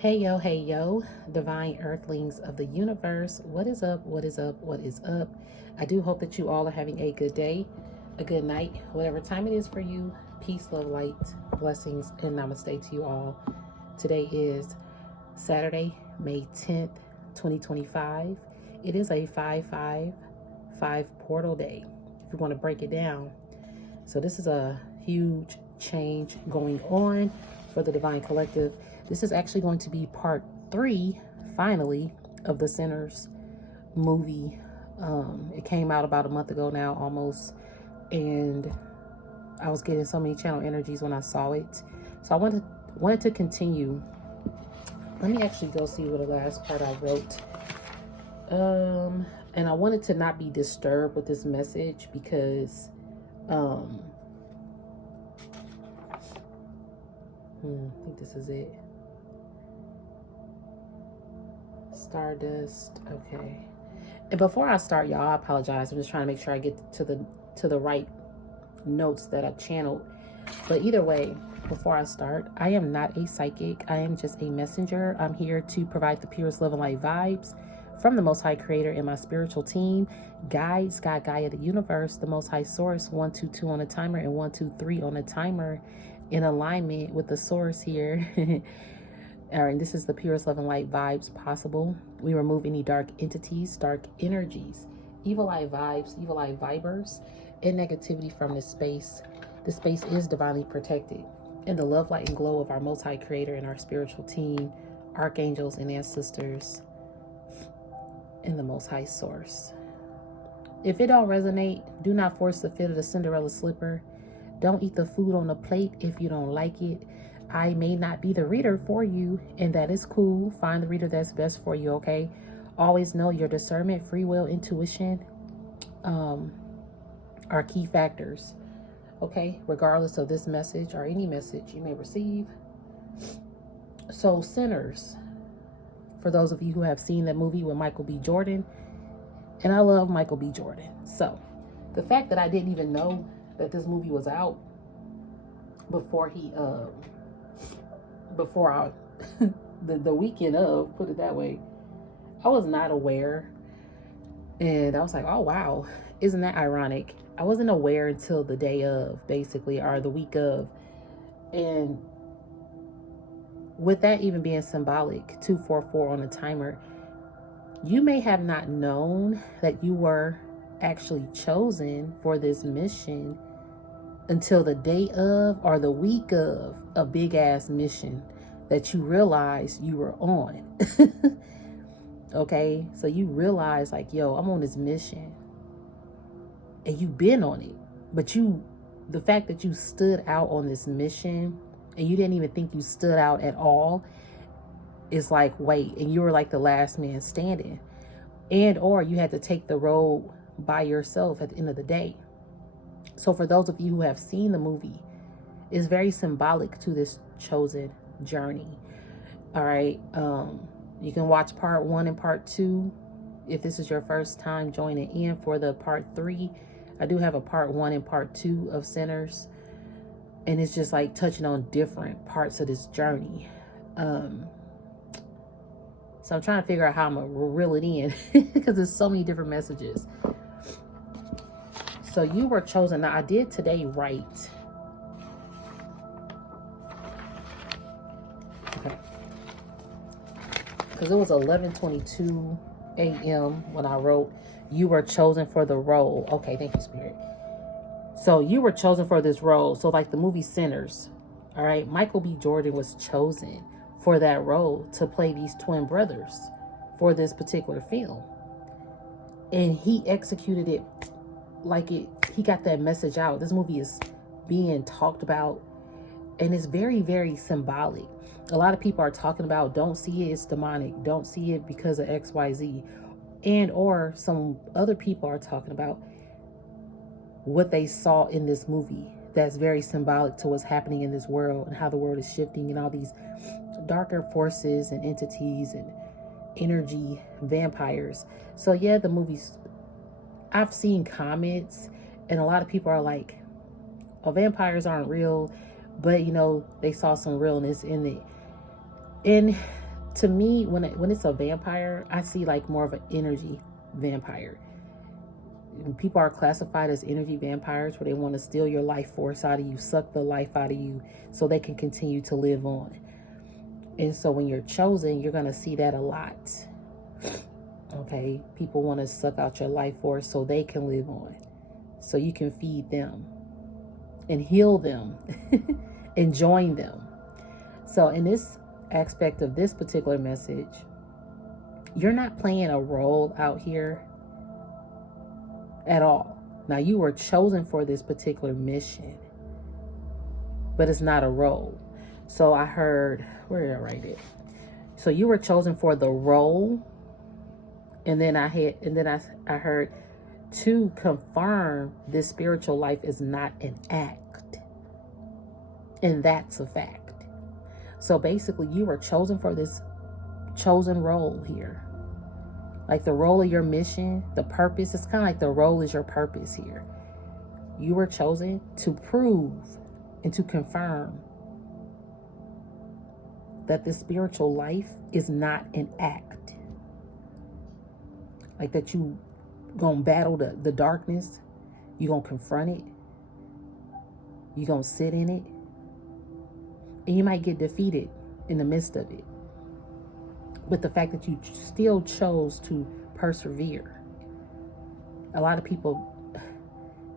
Hey yo, divine earthlings of the universe. What is up? What is up? What is up? I do hope that you all are having a good day, a good night, whatever time it is for you. Peace, love, light, blessings, and namaste to you all. Today is Saturday, May 10th, 2025. It is a 555 portal day, if you want to break it down. So this is a huge change going on for the Divine Collective. This is actually going to be part 3, finally, of the Sinners movie. It came out about a month ago now, almost, and I was getting so many channel energies when I saw it. So I wanted to continue. Let me actually go see what the last part I wrote. And I wanted to not be disturbed with this message because I think this is it. Stardust. Okay. And before I start, y'all, I apologize. I'm just trying to make sure I get to the right notes that I channeled. But either way, before I start, I am not a psychic. I am just a messenger. I'm here to provide the purest love and light vibes from the Most High Creator and my spiritual team, guides, God, Gaia, the universe, the Most High Source, 122 on a timer and 123 on a timer, in alignment with the source here. All right, this is the purest love and light vibes possible. We remove any dark entities, dark energies, evil eye vibes, evil eye vibers, and negativity from this space. This space is divinely protected in the love, light, and glow of our Most High Creator and our spiritual team, archangels and ancestors, and the Most High Source. If it don't resonate, do not force the fit of the Cinderella slipper. Don't eat the food on the plate if you don't like it. I may not be the reader for you, and that is cool. Find the reader that's best for you, okay? Always know your discernment, free will, intuition are key factors, okay? Regardless of this message or any message you may receive. So, Sinners, for those of you who have seen that movie with Michael B. Jordan, and I love Michael B. Jordan. So, the fact that I didn't even know that this movie was out before the weekend of, put it that way, I was not aware. And I was like, oh wow, isn't that ironic? I wasn't aware until the day of, basically, or the week of. And with that even being symbolic, 244 on the timer, you may have not known that you were actually chosen for this mission until the day of or the week of a big ass mission that you realize you were on. Okay, so you realize, like, yo, I'm on this mission, and you've been on it, but the fact that you stood out on this mission and you didn't even think you stood out at all is like, wait, and you were like the last man standing, and or you had to take the road by yourself at the end of the day. So for those of you who have seen the movie, it's very symbolic to this chosen journey. All right. You can watch part 1 and part 2 if this is your first time joining in for the part 3. I do have a part 1 and part 2 of Sinners, and it's just like touching on different parts of this journey. So I'm trying to figure out how I'm gonna reel it in because there's so many different messages. So you were chosen. Now I did today write. Okay. Because it was 11:22 a.m. when I wrote, you were chosen for the role. Okay, thank you, Spirit. So you were chosen for this role. So like the movie Sinners, all right, Michael B. Jordan was chosen for that role to play these twin brothers for this particular film. And he executed it like he got that message out. This movie is being talked about, and it's very, very symbolic. A lot of people are talking about, don't see it, it's demonic. Don't see it because of XYZ. And or some other people are talking about what they saw in this movie that's very symbolic to what's happening in this world and how the world is shifting and all these darker forces and entities and energy vampires. So yeah, the movie's, I've seen comments and a lot of people are like, oh, vampires aren't real, but you know, they saw some realness in it. And to me, when it's a vampire, I see like more of an energy vampire. People are classified as energy vampires, where they want to steal your life force out of you, suck the life out of you so they can continue to live on. And so when you're chosen, you're going to see that a lot. Okay, people want to suck out your life force so they can live on, so you can feed them and heal them and join them. So in this aspect of this particular message, you're not playing a role out here at all. Now, you were chosen for this particular mission, but it's not a role. So I heard, where did I write it? So you were chosen for the role, and then I heard, to confirm this spiritual life is not an act, and that's a fact. So basically, you were chosen for this chosen role here. Like the role of your mission, the purpose, it's kind of like the role is your purpose here. You were chosen to prove and to confirm that this spiritual life is not an act. Like that you gonna battle the darkness, you gonna confront it, you gonna sit in it, and you might get defeated in the midst of it. But the fact that you still chose to persevere. A lot of people,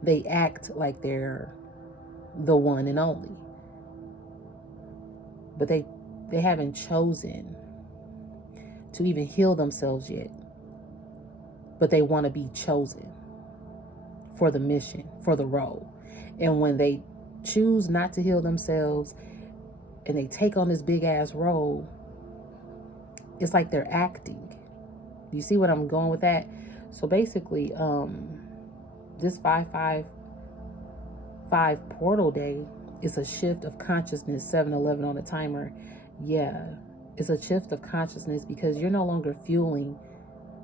they act like they're the one and only, but they haven't chosen to even heal themselves yet. But they want to be chosen for the mission, for the role. And when they choose not to heal themselves and they take on this big ass role, it's like they're acting. You see what I'm going with that? So basically, this 555 portal day is a shift of consciousness, 7-11 on the timer. Yeah, it's a shift of consciousness because you're no longer fueling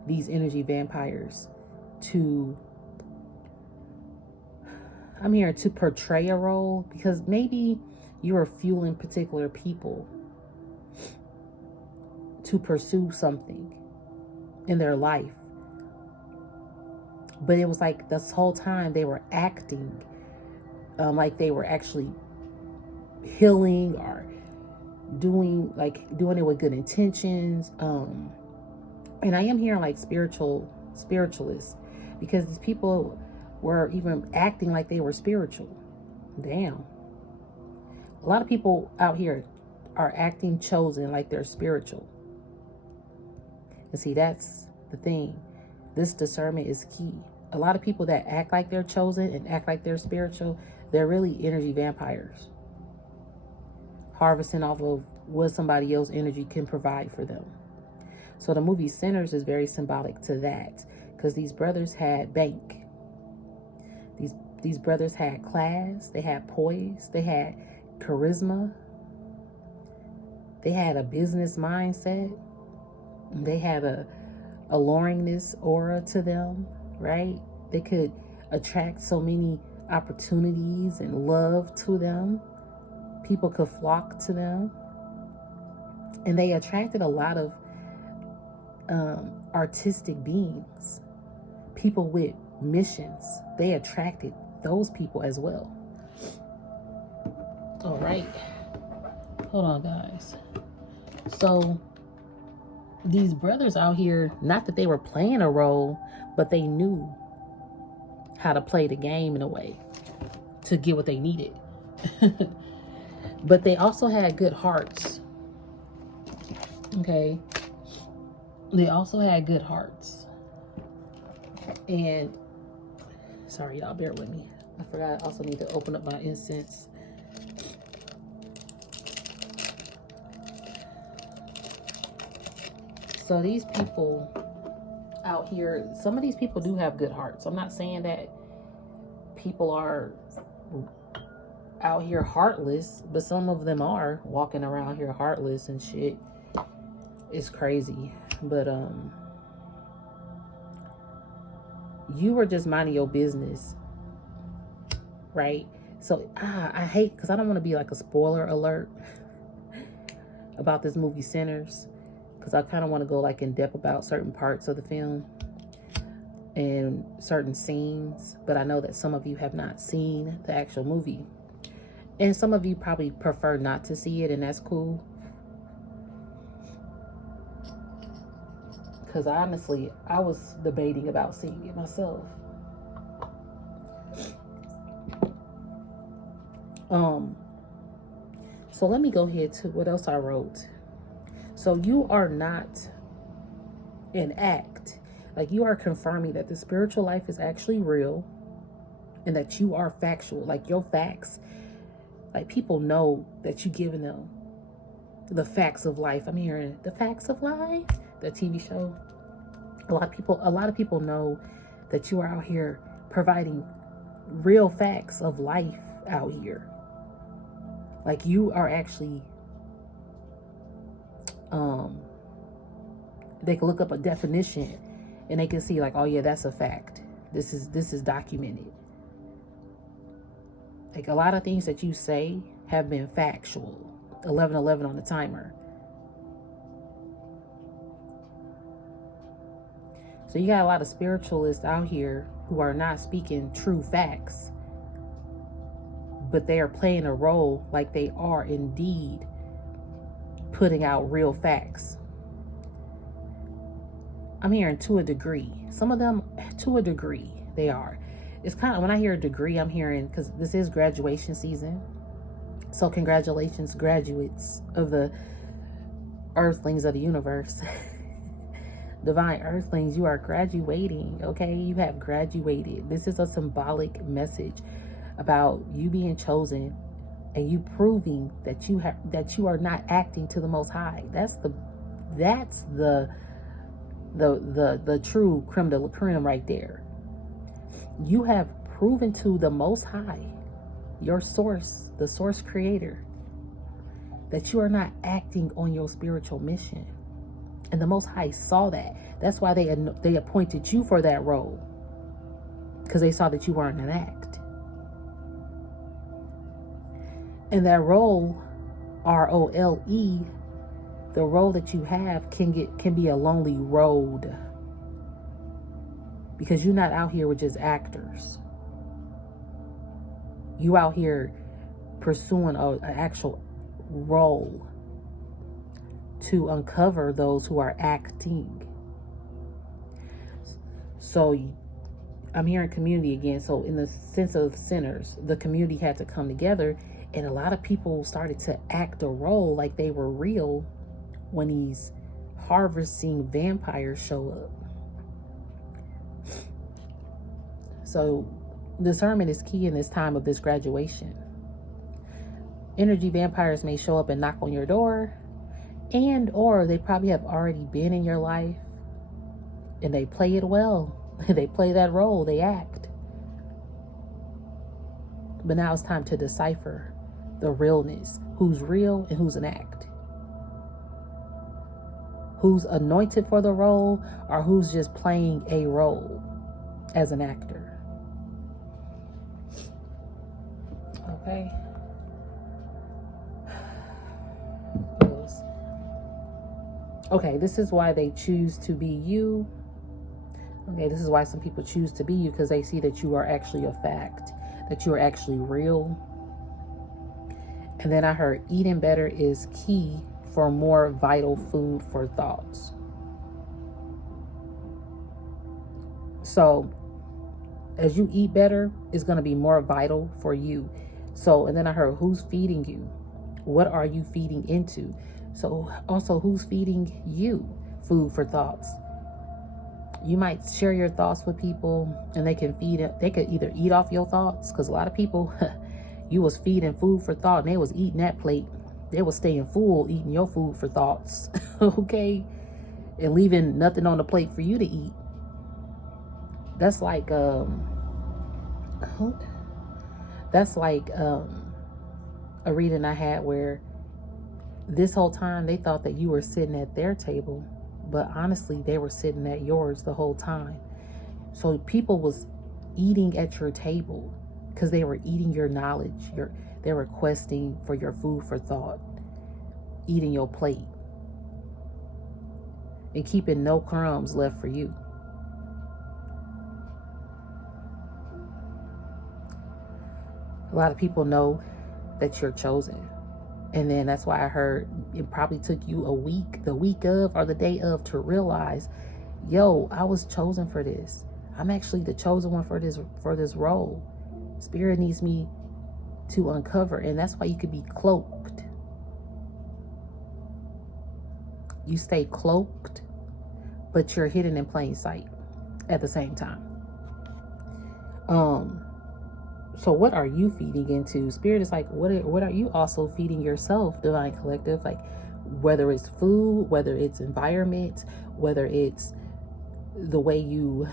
these energy vampires I'm here to portray a role, because maybe you are fueling particular people to pursue something in their life. But it was like this whole time they were acting like they were actually healing or doing it with good intentions. And I am hearing like spiritualists, because these people were even acting like they were spiritual. Damn. A lot of people out here are acting chosen like they're spiritual. And see, that's the thing. This discernment is key. A lot of people that act like they're chosen and act like they're spiritual, they're really energy vampires, harvesting off of what somebody else's energy can provide for them. So the movie Sinners is very symbolic to that, because these brothers had bank. These brothers had class, they had poise, they had charisma, they had a business mindset, they had a alluringness aura to them, right? They could attract so many opportunities and love to them. People could flock to them. And they attracted a lot of artistic beings, people with missions. They attracted those people as well. All right, hold on, guys. So these brothers out here, not that they were playing a role, but they knew how to play the game in a way to get what they needed. But they also had good hearts. Okay, they also had good hearts. And sorry, y'all, bear with me. I forgot I also need to open up my incense. So these people out here, some of these people do have good hearts. I'm not saying that people are out here heartless, but some of them are walking around here heartless and shit. It's crazy. But you were just minding your business, right? So I hate, because I don't want to be like a spoiler alert about this movie Sinners, because I kind of want to go like in depth about certain parts of the film and certain scenes, but I know that some of you have not seen the actual movie, and some of you probably prefer not to see it, and that's cool. Because honestly, I was debating about seeing it myself. So let me go ahead to what else I wrote. So you are not an act. Like, you are confirming that the spiritual life is actually real and that you are factual. Like, your facts, like, people know that you're giving them the facts of life. I'm hearing the facts of life, the TV show. A lot of people know that you are out here providing real facts of life out here. Like, you are actually, they can look up a definition and they can see like, oh yeah, that's a fact. This is documented. Like, a lot of things that you say have been factual. 11:11 on the timer. So you got a lot of spiritualists out here who are not speaking true facts, but they are playing a role like they are indeed putting out real facts. I'm hearing to a degree. Some of them, to a degree, they are. It's kind of, when I hear a degree, I'm hearing, because this is graduation season. So congratulations, graduates of the earthlings of the universe. Divine earthlings, you are graduating, okay? You have graduated. This is a symbolic message about you being chosen and you proving that you are not acting to the Most High. That's the true creme de la creme right there. You have proven to the Most High, your source, the source creator, that you are not acting on your spiritual mission. And the Most High saw that. That's why they appointed you for that role, because they saw that you weren't an act. And that role, ROLE, the role that you have can be a lonely road, because you're not out here with just actors. You out here pursuing an actual role to uncover those who are acting. So I'm hearing community again. So in the sense of sinners, the community had to come together, and a lot of people started to act a role like they were real when these harvesting vampires show up. So discernment is key in this time of this graduation. Energy vampires may show up and knock on your door, and or they probably have already been in your life and they play it well. They play that role, they act. But now it's time to decipher the realness. Who's real and who's an act? Who's anointed for the role, or who's just playing a role as an actor? Okay. Okay, this is why they choose to be you. Okay, this is why some people choose to be you, because they see that you are actually a fact, that you are actually real. And then I heard eating better is key for more vital food for thoughts. So as you eat better, it's going to be more vital for you. So, and then I heard, who's feeding you? What are you feeding into? So also, who's feeding you food for thoughts? You might share your thoughts with people, and they can feed it. They could either eat off your thoughts, because a lot of people, you was feeding food for thought, and they was eating that plate. They was staying full, eating your food for thoughts, okay? And leaving nothing on the plate for you to eat. That's like, a reading I had where this whole time they thought that you were sitting at their table, but honestly, they were sitting at yours the whole time. So people was eating at your table because they were eating your knowledge. They're requesting for your food for thought, eating your plate. and keeping no crumbs left for you. A lot of people know that you're chosen. And then that's why I heard it probably took you a week, the week of or the day of, to realize, yo, I was chosen for this. I'm actually the chosen one for this role. Spirit needs me to uncover. And that's why you could be cloaked. You stay cloaked, but you're hidden in plain sight at the same time. So what are you feeding into? Spirit is like, what are you also feeding yourself, Divine Collective? Like, whether it's food, whether it's environment, whether it's the way you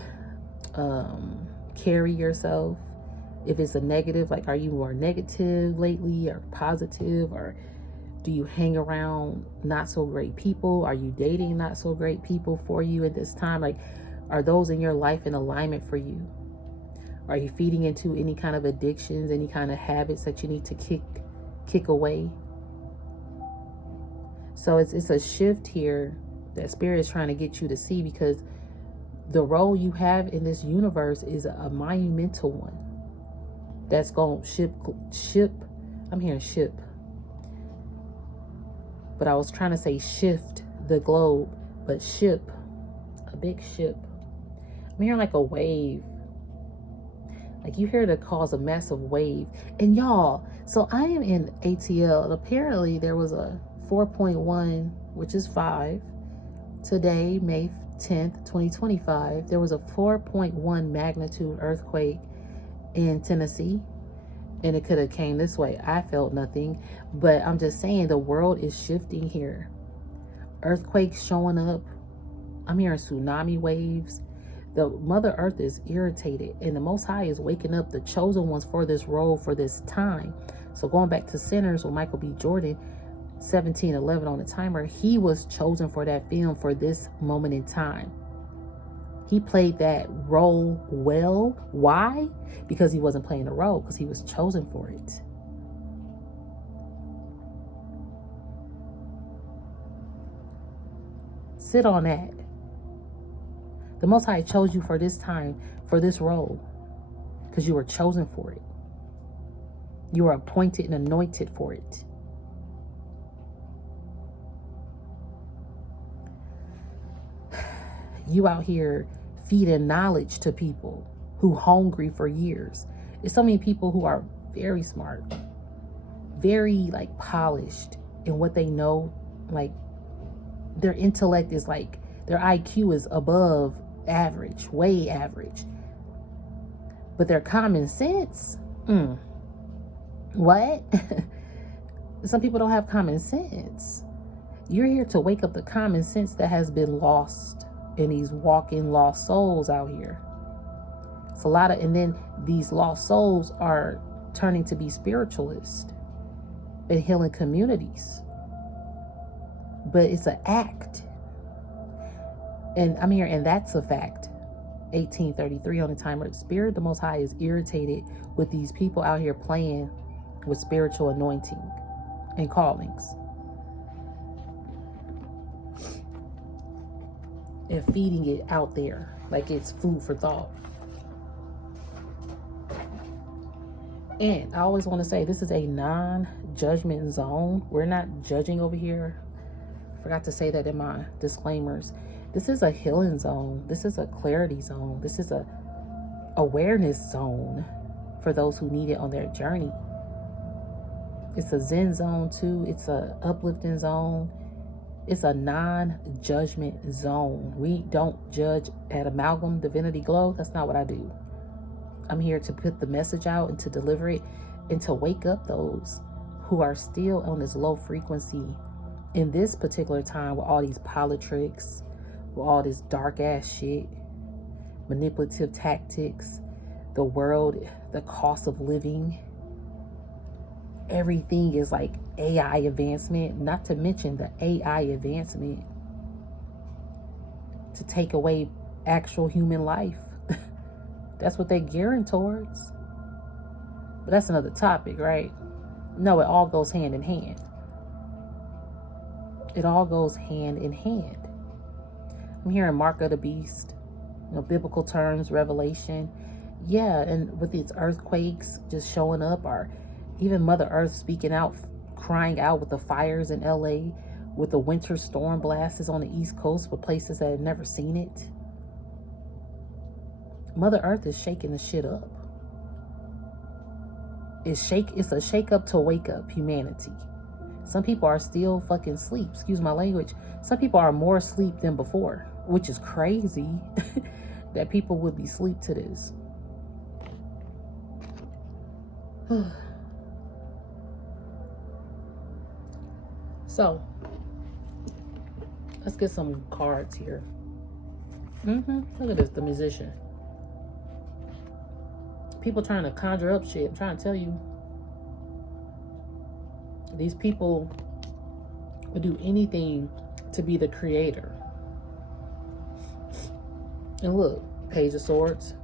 carry yourself. If it's a negative, like, are you more negative lately or positive? Or do you hang around not so great people? Are you dating not so great people for you at this time? Like, are those in your life in alignment for you? Are you feeding into any kind of addictions, any kind of habits that you need to kick away? So it's a shift here that Spirit is trying to get you to see, because the role you have in this universe is a monumental one that's going to ship. I'm hearing ship, but I was trying to say shift the globe, but ship, a big ship. I'm hearing like a wave. Like, you hear to cause a massive wave. And y'all, so I am in ATL, and apparently there was a 4.1, which is 5. Today, May 10th, 2025, there was a 4.1 magnitude earthquake in Tennessee. And it could have came this way. I felt nothing. But I'm just saying, the world is shifting here. Earthquakes showing up. I'm hearing tsunami waves. The Mother Earth is irritated, and the Most High is waking up the chosen ones for this role, for this time. So going back to Sinners with Michael B. Jordan, 1711 on the timer, he was chosen for that film, for this moment in time. He played that role well. Why? Because he wasn't playing the role, because he was chosen for it. Sit on that. The Most High chose you for this time, for this role, because you were chosen for it. You were appointed and anointed for it. You out here feeding knowledge to people who hungry for years. There's so many people who are very smart, very like polished in what they know. Like, their intellect is like, their IQ is above average, way average. But their common sense, what? Some people don't have common sense. You're here to wake up the common sense that has been lost in these walking lost souls out here. It's a lot of, and then these lost souls are turning to be spiritualists and healing communities. But it's an act. And I'm here, and that's a fact. 1833 on the timer. Spirit, the Most High, is irritated with these people out here playing with spiritual anointing and callings, and feeding it out there like it's food for thought. And I always want to say, this is a non-judgment zone. We're not judging over here. I forgot to say that in my disclaimers. This is a healing zone. This is a clarity zone. This is a awareness zone for those who need it on their journey. It's a Zen zone too. It's a uplifting zone. It's a non-judgment zone. We don't judge at Amalgam Divinity Glow. That's not what I do. I'm here to put the message out and to deliver it and to wake up those who are still on this low frequency in this particular time, with all these politics, with all this dark ass shit, manipulative tactics, the world, the cost of living. Everything is like AI advancement, not to mention the AI advancement to take away actual human life. That's what they're gearing towards. But that's another topic, right? No, it all goes hand in hand. It all goes hand in hand. I'm hearing mark of the beast, biblical terms, revelation. Yeah, and with its earthquakes just showing up, or even Mother Earth speaking out, crying out with the fires in LA, with the winter storm blasts on the East Coast for places that have never seen it. Mother Earth is shaking the shit up. It's a shake up to wake up humanity. Some people are still fucking asleep. Excuse my language. Some people are more asleep than before, which is crazy that people would be asleep to this. So, let's get some cards here. Look at this, the Musician. People trying to conjure up shit. I'm trying to tell you. These people would do anything to be the creator. And look, Page of Swords.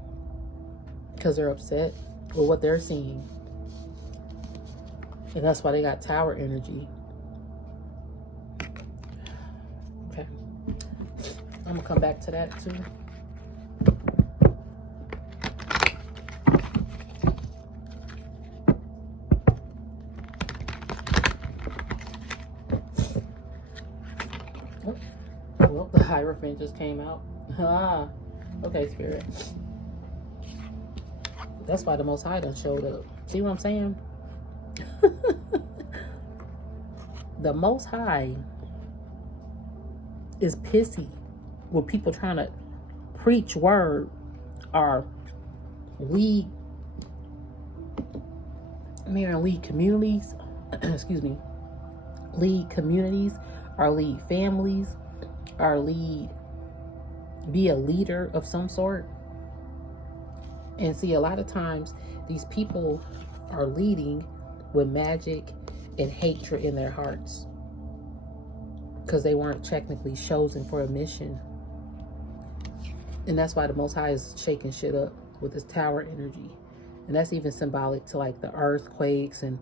Because they're upset with what they're seeing. And that's why they got Tower energy. Okay. I'm going to come back to that too. Well, the Hierophant just came out. Ah, okay, Spirit. That's why the Most High done showed up. See what I'm saying? The Most High is pissy with people trying to preach word or lead. I'm hearing lead communities. Excuse me. Lead communities or lead families or be a leader of some sort. And see, a lot of times these people are leading with magic and hatred in their hearts because they weren't technically chosen for a mission. And that's why the Most High is shaking shit up with his Tower energy. And that's even symbolic to like the earthquakes and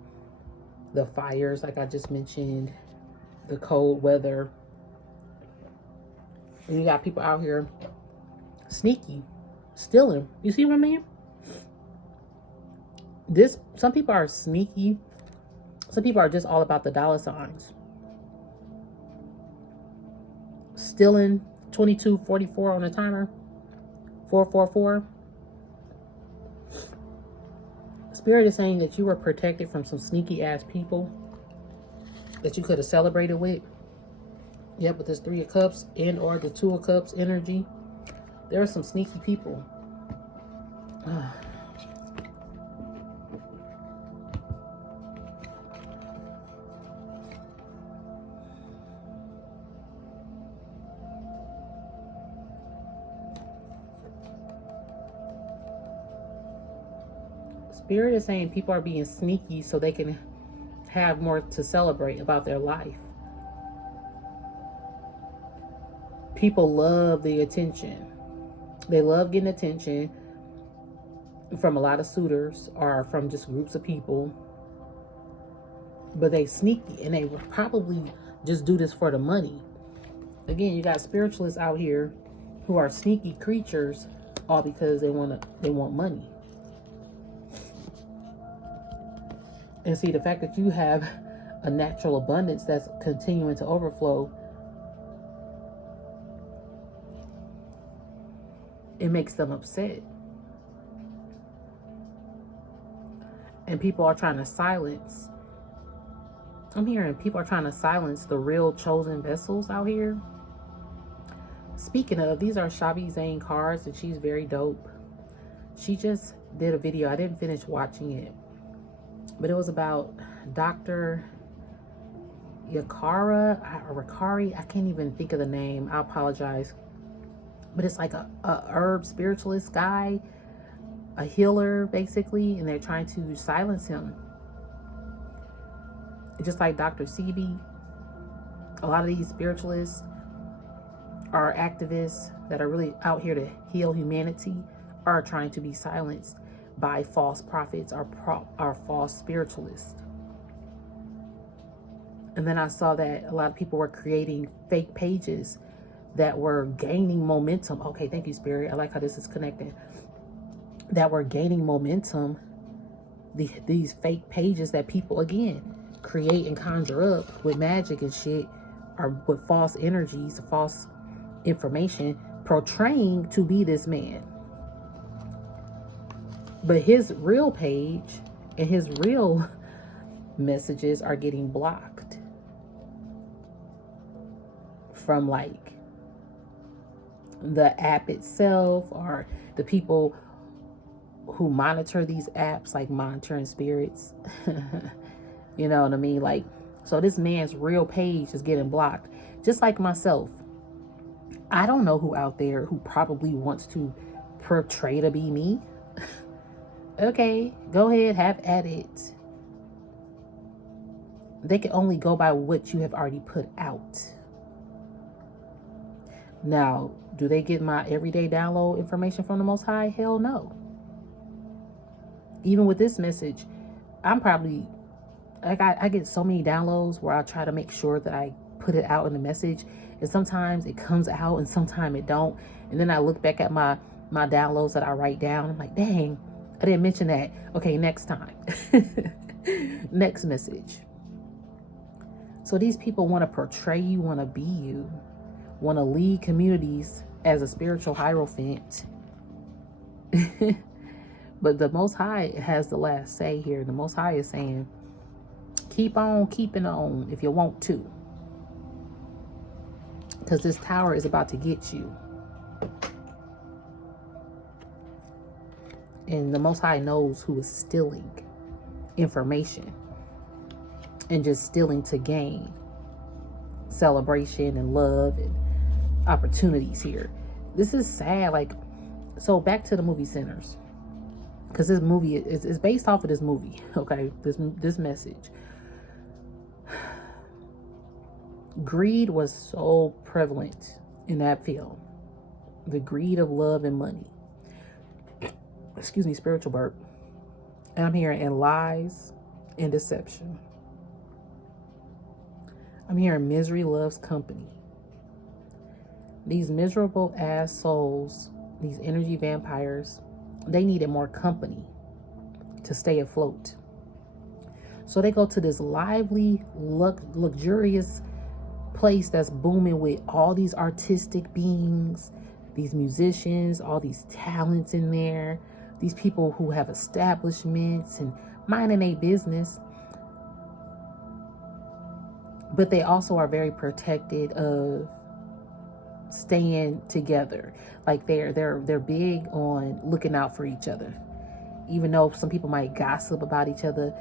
the fires, like I just mentioned, the cold weather. And you got people out here sneaky, stealing. You see what I mean? Some people are sneaky. Some people are just all about the dollar signs. Stealing 2244 on the timer. 444. Spirit is saying that you were protected from some sneaky ass people that you could have celebrated with. Yep, with this 3 of Cups and or the 2 of Cups energy. There are some sneaky people. Spirit is saying people are being sneaky so they can have more to celebrate about their life. People love the attention. They love getting attention from a lot of suitors or from just groups of people. But they sneaky and they will probably just do this for the money. Again, you got spiritualists out here who are sneaky creatures all because they want money. And see, the fact that you have a natural abundance that's continuing to overflow, it makes them upset. And people are trying to silence. I'm hearing people are trying to silence the real chosen vessels out here. Speaking of, these are Shabi Zane cards, and she's very dope. She just did a video. I didn't finish watching it, but it was about Dr. Yakari. I can't even think of the name. I apologize. But it's like a herb spiritualist guy, a healer basically, and they're trying to silence him. Just like Dr. Sebi, a lot of these spiritualists are activists that are really out here to heal humanity, are trying to be silenced by false prophets or false spiritualists. And then I saw that a lot of people were creating fake pages that were gaining momentum. Okay, thank you, Spirit. I like how this is connecting. That were gaining momentum. These fake pages that people, again, create and conjure up with magic and shit, are with false energies, false information, portraying to be this man. But his real page and his real messages are getting blocked from like the app itself, or the people who monitor these apps, like monitoring spirits. You know what I mean? Like, so this man's real page is getting blocked. Just like myself, I don't know who out there who probably wants to portray to be me. Okay, go ahead, have at it. They can only go by what you have already put out. Now, do they get my everyday download information from the Most High? Hell no. Even with this message, I'm probably, like, I get so many downloads where I try to make sure that I put it out in the message, and sometimes it comes out and sometimes it don't. And then I look back at my downloads that I write down. I'm like, dang, I didn't mention that. Okay, next time. Next message. So these people want to portray you, want to be you, want to lead communities as a spiritual hierophant. But the Most High has the last say here. The Most High is saying, keep on keeping on if you want to. Because this tower is about to get you. And the Most High knows who is stealing information and just stealing to gain celebration and love and opportunities here. This is sad. Like, so back to the movie Sinners. Because this movie is based off of this movie, okay? This message. Greed was so prevalent in that film. The greed of love and money. Excuse me, spiritual burp. And I'm hearing in lies and deception. I'm hearing misery loves company. These miserable ass souls, these energy vampires, they needed more company to stay afloat. So they go to this lively, luxurious place that's booming with all these artistic beings, these musicians, all these talents in there, these people who have establishments and minding their business. But they also are very protected of staying together. Like they're big on looking out for each other. Even though some people might gossip about each other,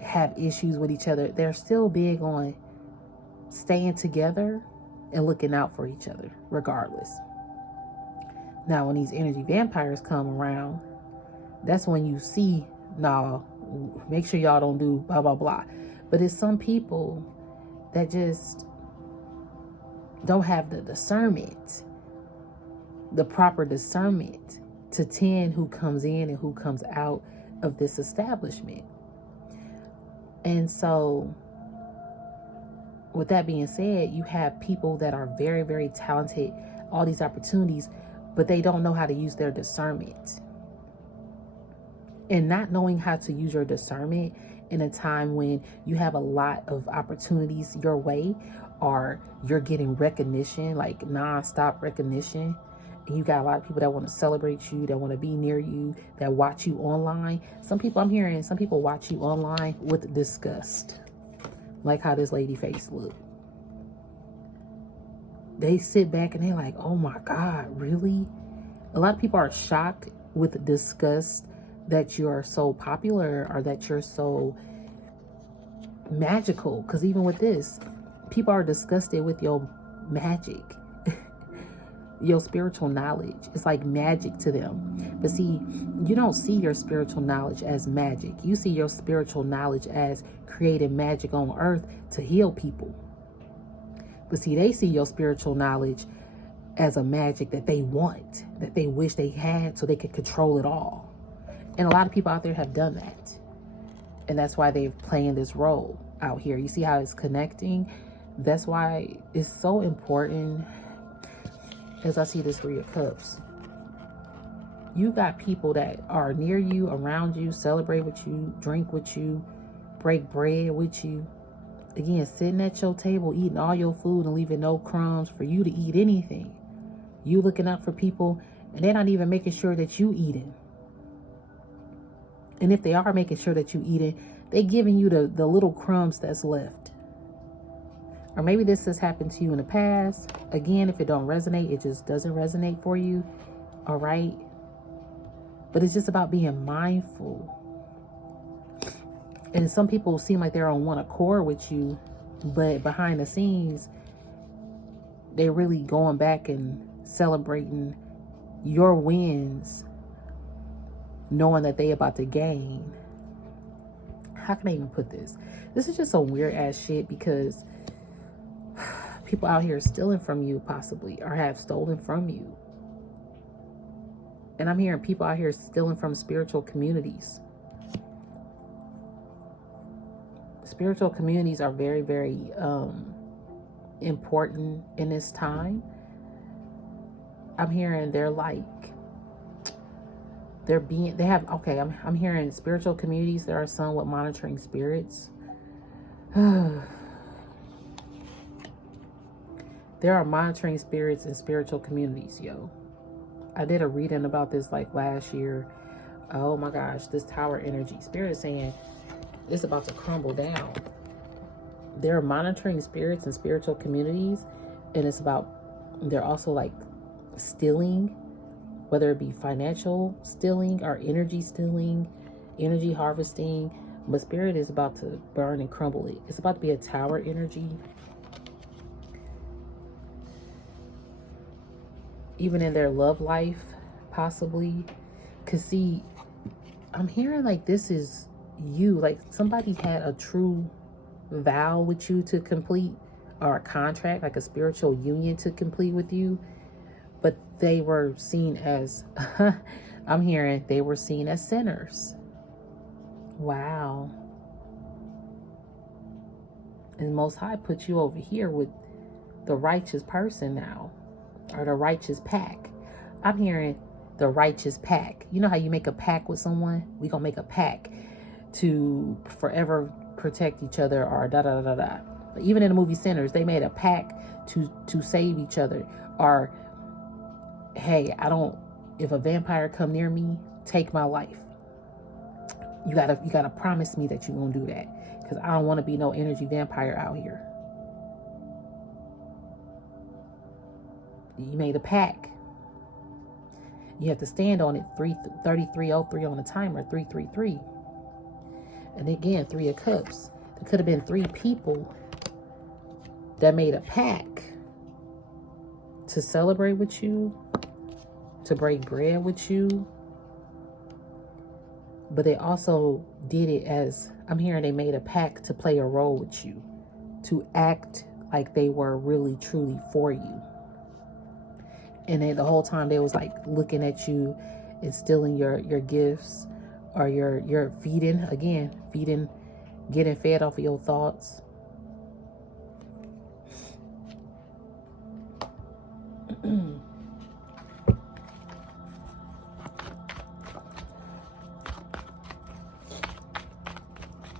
have issues with each other, they're still big on staying together and looking out for each other regardless. Now, when these energy vampires come around, that's when you see, nah, make sure y'all don't do blah, blah, blah. But it's some people that just don't have the discernment, the proper discernment to tend who comes in and who comes out of this establishment. And so, with that being said, you have people that are very, very talented, all these opportunities, but they don't know how to use their discernment. And not knowing how to use your discernment in a time when you have a lot of opportunities your way, or you're getting recognition, like non-stop recognition, and you got a lot of people that want to celebrate you, that want to be near you, that watch you online. Some people, I'm hearing some people watch you online with disgust, like how this lady face look. They sit back and they're like, oh my God, really? A lot of people are shocked with disgust that you're so popular or that you're so magical. Because even with this, people are disgusted with your magic, your spiritual knowledge. It's like magic to them. But see, you don't see your spiritual knowledge as magic. You see your spiritual knowledge as creating magic on earth to heal people. But see, they see your spiritual knowledge as a magic that they want, that they wish they had so they could control it all. And a lot of people out there have done that. And that's why they're playing this role out here. You see how it's connecting? That's why it's so important as I see this Three of Cups. You got people that are near you, around you, celebrate with you, drink with you, break bread with you. Again, sitting at your table, eating all your food and leaving no crumbs for you to eat anything. You looking out for people, and they're not even making sure that you eating. And if they are making sure that you eating, they giving you the little crumbs that's left. Or maybe this has happened to you in the past. Again, if it don't resonate, it just doesn't resonate for you. All right. But it's just about being mindful. And some people seem like they're on one accord with you, but behind the scenes, they're really going back and celebrating your wins, knowing that they about to gain. How can I even put this? This is just some weird ass shit, because people out here stealing from you, possibly, or have stolen from you. And I'm hearing people out here stealing from spiritual communities. Spiritual communities are very, very important in this time. I'm hearing I'm hearing spiritual communities. There are some with monitoring spirits. There are monitoring spirits in spiritual communities, yo. I did a reading about this like last year. Oh my gosh, this tower energy. Spirit is saying it's about to crumble down. There are monitoring spirits in spiritual communities, and they're also like stealing, whether it be financial stealing or energy stealing, energy harvesting. But spirit is about to burn and crumble it. It's about to be a tower energy. Even in their love life, possibly. Because see, I'm hearing like this is you. Like somebody had a true vow with you to complete, or a contract, like a spiritual union to complete with you. But they were seen as, I'm hearing they were seen as sinners. Wow. And Most High put you over here with the righteous person now. Or the righteous pack. I'm hearing the righteous pack. You know how you make a pact with someone? We gonna make a pact to forever protect each other, or da da da da da. Even in the movie Sinners, they made a pact to save each other. Or, hey, if a vampire come near me, take my life. You gotta promise me that you won't do that, because I don't want to be no energy vampire out here. You made a pact. You have to stand on it. 3303 on the timer. 333. And again, Three of Cups. There could have been three people that made a pact to celebrate with you, to break bread with you. But they also did it as, I'm hearing they made a pact to play a role with you, to act like they were really, truly for you. And then the whole time they was like looking at you and stealing your gifts, or your feeding, getting fed off of your thoughts.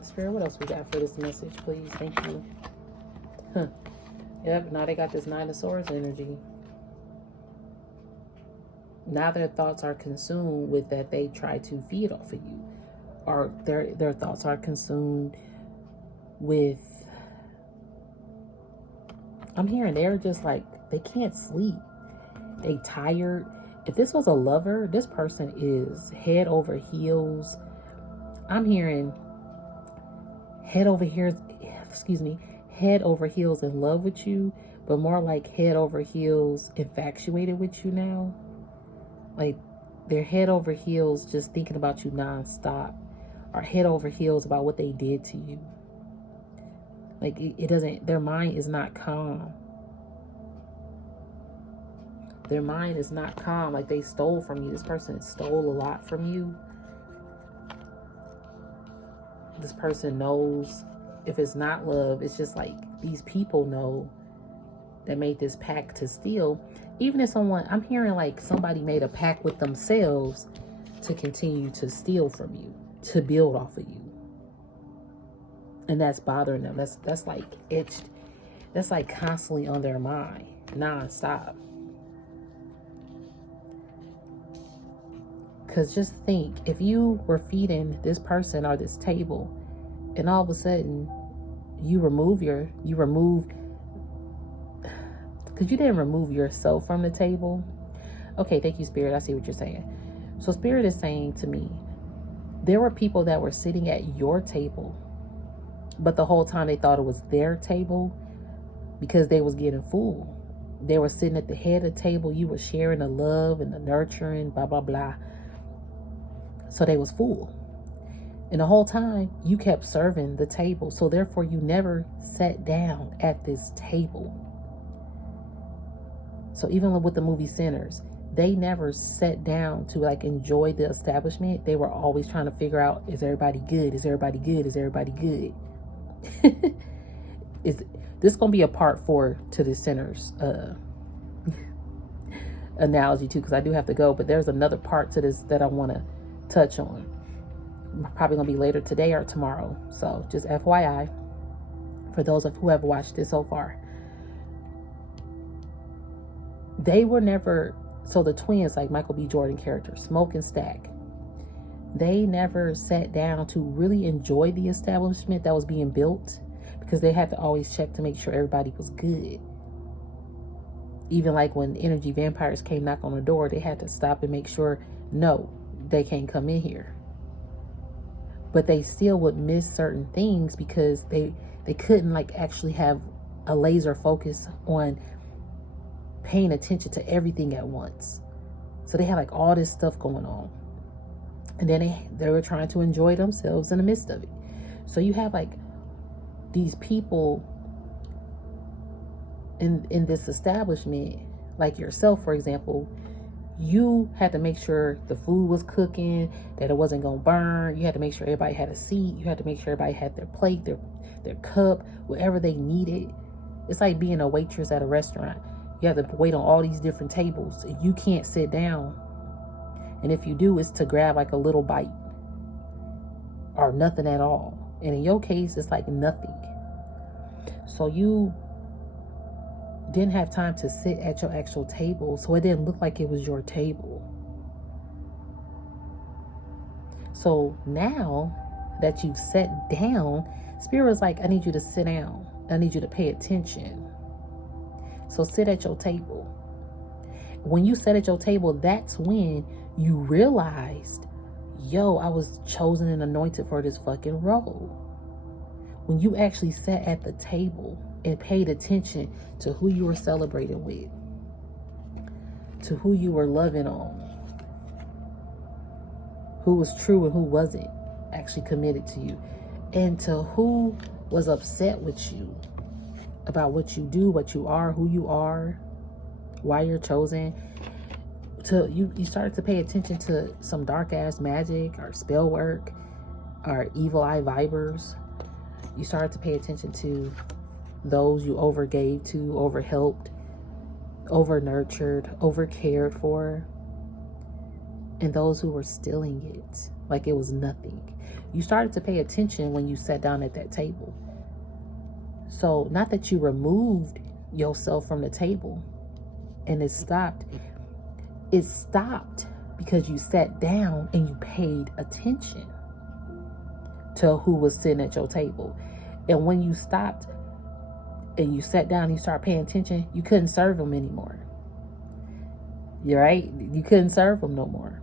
Spirit, what else we got for this message, please? Thank you. Yep, now they got this Nine of Swords energy. Now their thoughts are consumed with that they try to feed off of you. Or their thoughts are consumed with, I'm hearing they're just like, they can't sleep. They tired. If this was a lover, this person is head over heels. I'm hearing head over heels in love with you, but more like head over heels infatuated with you now. Like they're head over heels just thinking about you nonstop, or head over heels about what they did to you. Like it doesn't, their mind is not calm. Their mind is not calm. Like they stole from you. This person stole a lot from you. This person knows if it's not love, it's just like these people know that made this pact to steal. Even if someone, I'm hearing like somebody made a pact with themselves to continue to steal from you, to build off of you. And that's bothering them. That's like itched. That's like constantly on their mind, non-stop. Because just think, if you were feeding this person or this table, and all of a sudden you because you didn't remove yourself from the table. Okay, thank you, Spirit. I see what you're saying. So Spirit is saying to me, there were people that were sitting at your table, but the whole time they thought it was their table because they was getting full. They were sitting at the head of the table. You were sharing the love and the nurturing, blah, blah, blah. So they was full. And the whole time you kept serving the table. So therefore you never sat down at this table. So even with the movie Sinners, they never sat down to like enjoy the establishment. They were always trying to figure out, is everybody good? Is everybody good? Is everybody good? Is this going to be a part 4 to the Sinners analogy too, because I do have to go, but there's another part to this that I want to touch on. Probably going to be later today or tomorrow. So just FYI for those of who have watched this so far. They were never, so the twins, like Michael B. Jordan character, Smoke and Stack, they never sat down to really enjoy the establishment that was being built, because they had to always check to make sure everybody was good. Even like when energy vampires came knock on the door, they had to stop and make sure, no, they can't come in here. But they still would miss certain things because they couldn't like actually have a laser focus on paying attention to everything at once. So they had like all this stuff going on, and then they were trying to enjoy themselves in the midst of it. So you have like these people in this establishment, like yourself, for example. You had to make sure the food was cooking, that it wasn't going to burn. You had to make sure everybody had a seat. You had to make sure everybody had their plate, their cup, whatever they needed. It's like being a waitress at a restaurant. You have to wait on all these different tables. You can't sit down. And if you do, it's to grab like a little bite or nothing at all. And in your case, it's like nothing. So you didn't have time to sit at your actual table, so it didn't look like it was your table. So now that you've sat down, Spirit was like, I need you to sit down. I need you to pay attention. So sit at your table. When you sat at your table, that's when you realized, yo, I was chosen and anointed for this fucking role. When you actually sat at the table and paid attention to who you were celebrating with, to who you were loving on, who was true and who wasn't actually committed to you, and to who was upset with you about what you do, what you are, who you are, why you're chosen. You started to pay attention to some dark ass magic or spell work or evil eye vibers. You started to pay attention to those you overgave to, overhelped, overnurtured, overcared for, and those who were stealing it like it was nothing. You started to pay attention when you sat down at that table. So not that you removed yourself from the table and it stopped. It stopped because you sat down and you paid attention to who was sitting at your table. And when you stopped and you sat down and you started paying attention, you couldn't serve them anymore. You're right? You couldn't serve them no more.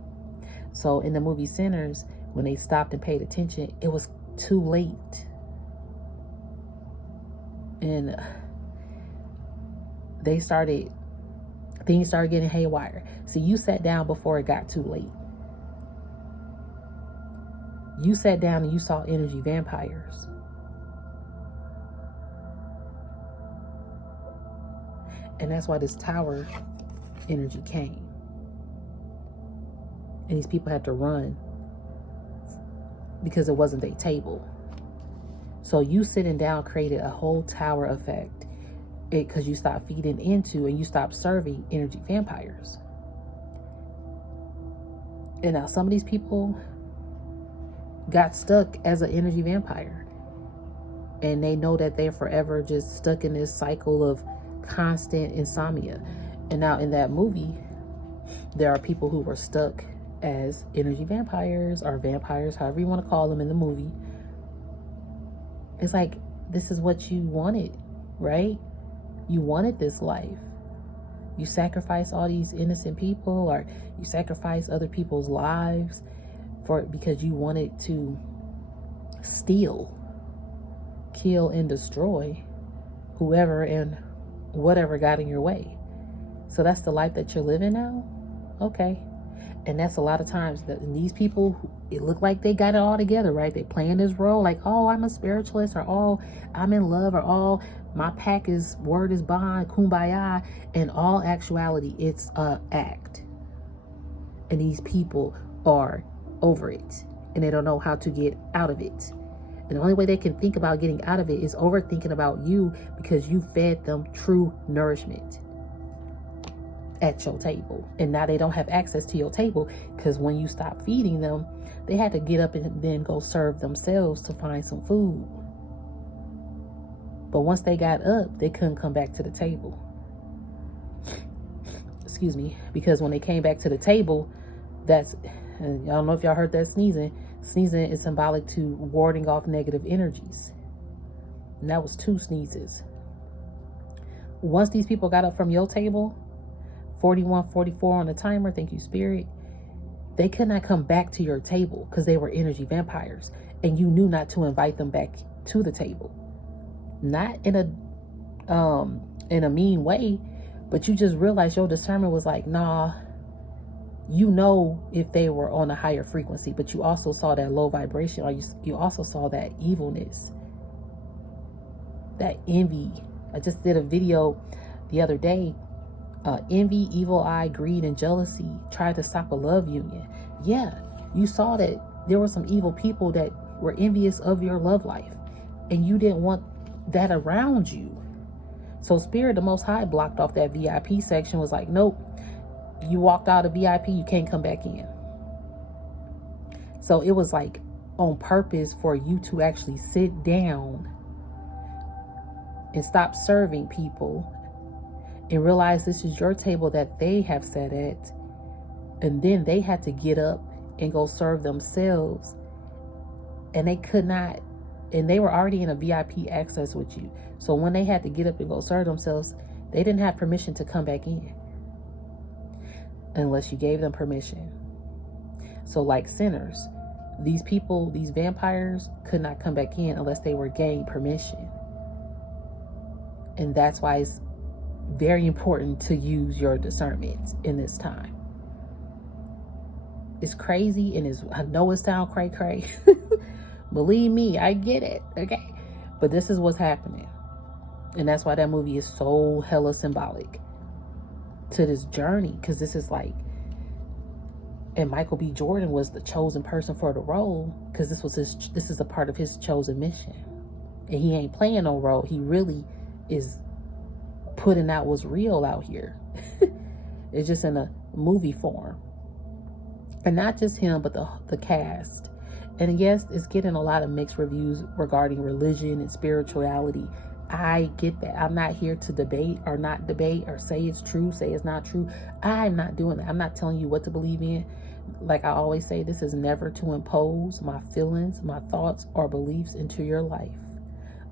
So in the movie Sinners, when they stopped and paid attention, it was too late. And things started getting haywire. See, you sat down before it got too late. You sat down and you saw energy vampires. And that's why this tower energy came. And these people had to run because it wasn't their table. So you sitting down created a whole tower effect. because you stop feeding into and you stop serving energy vampires. And now some of these people got stuck as an energy vampire, and they know that they're forever just stuck in this cycle of constant insomnia. And now in that movie, there are people who were stuck as energy vampires or vampires, however you want to call them in the movie. It's like, this is what you wanted, right? You wanted this life. You sacrifice all these innocent people, or you sacrifice other people's lives because you wanted to steal, kill, and destroy whoever and whatever got in your way. So that's the life that you're living now? Okay. And that's a lot of times that these people, it look like they got it all together, right? They playing this role like, oh, I'm a spiritualist, or oh, I'm in love, or oh, my pack is word is bond, kumbaya. In all actuality, it's a act. And these people are over it, and they don't know how to get out of it. And the only way they can think about getting out of it is overthinking about you, because you fed them true nourishment at your table. And now they don't have access to your table, because when you stop feeding them, they had to get up and then go serve themselves to find some food. But once they got up, they couldn't come back to the table. Excuse me. Because when they came back to the table, that's, and I don't know if y'all heard that sneezing. Sneezing is symbolic to warding off negative energies. And that was 2 sneezes. Once these people got up from your table, 4144 on the timer, thank you, Spirit, they could not come back to your table because they were energy vampires. And you knew not to invite them back to the table. Not in a mean way, but you just realized your discernment was like, nah, you know if they were on a higher frequency, but you also saw that low vibration, or you also saw that evilness, that envy. I just did a video the other day. Envy, evil eye, greed, and jealousy tried to stop a love union. Yeah, you saw that there were some evil people that were envious of your love life, and you didn't want that around you. So Spirit, the Most High, blocked off that VIP section, was like, nope, you walked out of VIP, you can't come back in. So it was like on purpose for you to actually sit down and stop serving people and realize this is your table that they have sat at. And then they had to get up and go serve themselves. And they could not, and they were already in a VIP access with you. So when they had to get up and go serve themselves, they didn't have permission to come back in unless you gave them permission. So like sinners, these people, these vampires could not come back in unless they were gained permission. And that's why it's very important to use your discernment in this time. It's crazy, and I know it sounds cray-cray. Believe me, I get it, okay? But this is what's happening. And that's why that movie is so hella symbolic to this journey, because this is like, and Michael B. Jordan was the chosen person for the role, because this is a part of his chosen mission. And he ain't playing no role. He really is putting out what's real out here. It's just in a movie form. And not just him, but the cast. And yes, it's getting a lot of mixed reviews regarding religion and spirituality. I get that. I'm not here to debate or not debate or say it's true, say it's not true. I'm not doing that. I'm not telling you what to believe in. Like I always say, this is never to impose my feelings, my thoughts, or beliefs into your life.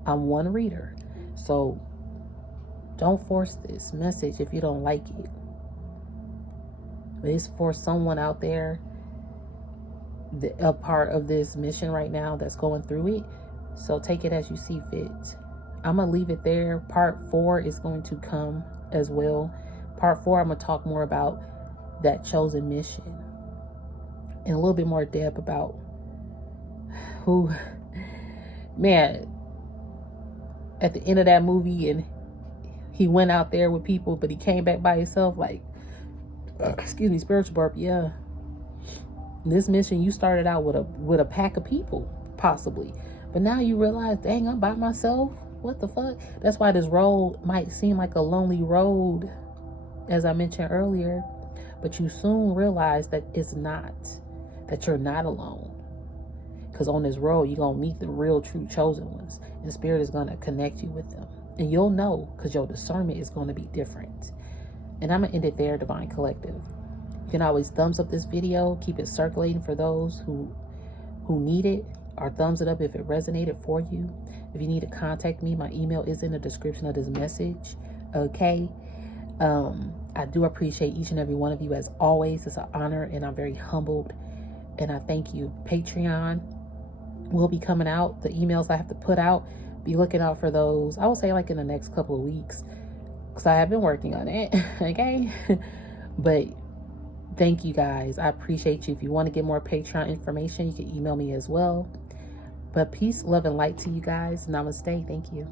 I'm one reader. So don't force this message if you don't like it. It's for someone out there, a part of this mission right now that's going through it. So take it as you see fit. I'm going to leave it there. Part 4 is going to come as well. Part 4, I'm going to talk more about that chosen mission and a little bit more depth about who, man, at the end of that movie, and he went out there with people, but he came back by himself, like, excuse me, spiritual burp, yeah. This mission, you started out with a pack of people, possibly. But now you realize, dang, I'm by myself. what the fuck? That's why this road might seem like a lonely road, as I mentioned earlier, but you soon realize that it's not, that you're not alone. Because on this road, you're going to meet the real, true chosen ones. And Spirit is going to connect you with them. And you'll know, because your discernment is going to be different. And I'm going to end it there, Divine Collective. You can always thumbs up this video. Keep it circulating for those who need it. Or thumbs it up if it resonated for you. If you need to contact me, my email is in the description of this message. Okay? I do appreciate each and every one of you as always. It's an honor, and I'm very humbled. And I thank you. Patreon will be coming out. The emails I have to put out, be looking out for those. I will say like in the next couple of weeks, because I have been working on it. Okay? But thank you guys. I appreciate you. If you want to get more Patreon information, you can email me as well. But peace, love, and light to you guys. Namaste. Thank you.